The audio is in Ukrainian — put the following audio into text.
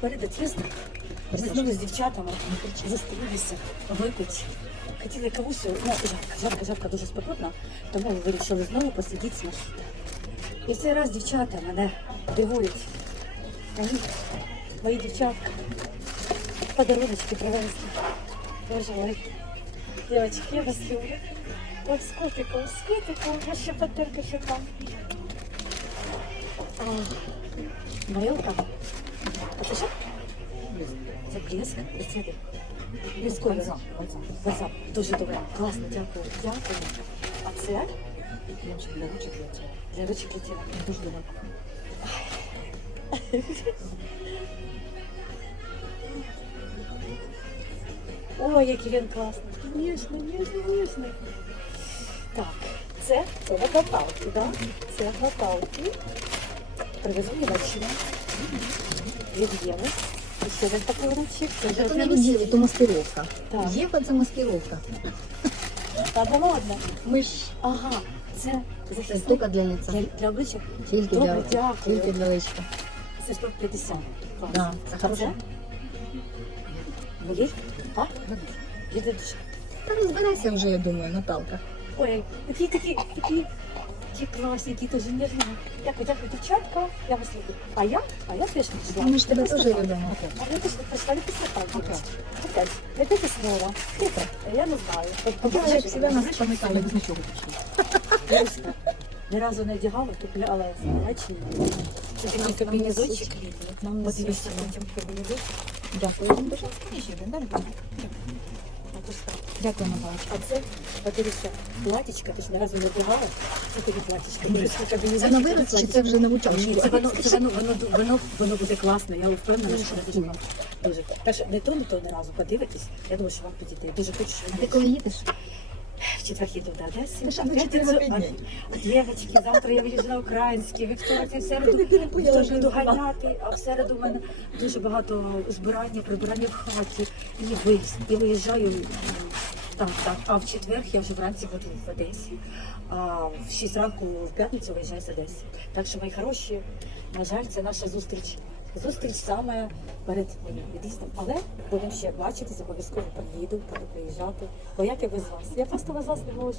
перед отъездом ми знову з дівчатами зустрілися випити. Хотіли кавусю, ну, жарко, жарко, жарко, дуже спекотно, тому вирішили знову посидіти з маршрута. І в цей раз дівчата мене дивують. Мої, мої дівчатка подаруночки привезли. Боже мой. Девочки, я вас люблю. Ой, с котиком, а ще потерка ще там. А, Горілка. А це що? Це блеск. Це? Блесковий. Бальзам. Дуже добре. Класно, дякую. Дякую. А це? Для ручек я. Для ручок для тіла. Дуже добре. Ой, який він класний. Ніжний, ніжний, ніжний. Так, це, це глоталки, да? Це глоталки. Привезу Німеччину. Від Єви. Ще один пакуночок. Це вже не. Ева, это маскировка. Так. Ева це маскировка. Та да ладно. Ми ж Ага, це це захисник штука для лица. для, для обличчя. Тільки Добре, для, дякую. тільки для личка. Це 150. Клас. Да, це А хороше. Боліть? Так? Іди душа. Та розбирайся вже, я думаю, Наталка. Ой, такі, такі, такі, такі класні, які дуже ніжні. Дякую, дякую, дівчатка, я вас люблю. А я, а я теж прийшла. Ми ж тебе теж любимо. А я теж прийшла не після так. Опять, яке слово? Хитро. Я не знаю. Ти як себе нас пам'ятали. без нічого пішли. Ні разу не одягала, купляла бачення. Це такий комбінезончик літній. Нам От не дивіться, потім комбінезончик. Дякую вам дуже. Ще один, далі. А то що? Дякую, Наталочка. А це, подивіться, платічка, ти ж ні разу не одягала. Це тобі платічка. Це на вираз чи це вже на Ні, це воно, це воно, воно, воно, воно буде класно. Я впевнена, що це дуже класно. Дуже. Так що не то, не то не разу подивитись. Я думаю, що вам підійде. Дуже хочу, що ти коли їдеш? в четвер їду до Одеси. Ти ж на п'ятницю- чотири дні. а, Дівчатки, завтра я виїжджу на український, вівторок і в середу, що буду ганяти, а в середу в мене дуже багато збирання, прибирання в хаті, і виїзд, і виїжджаю. м, Так, так. А в четвер я вже вранці буду в Одесі, а в 6 ранку в п'ятницю виїжджаю з Одеси. Так що, мої хороші, на жаль, це наша зустріч. Зустріч саме перед моїм від'їздом. Але будемо ще бачитися, обов'язково приїду, буду приїжджати. Бо як я без вас? Я просто без вас не можу.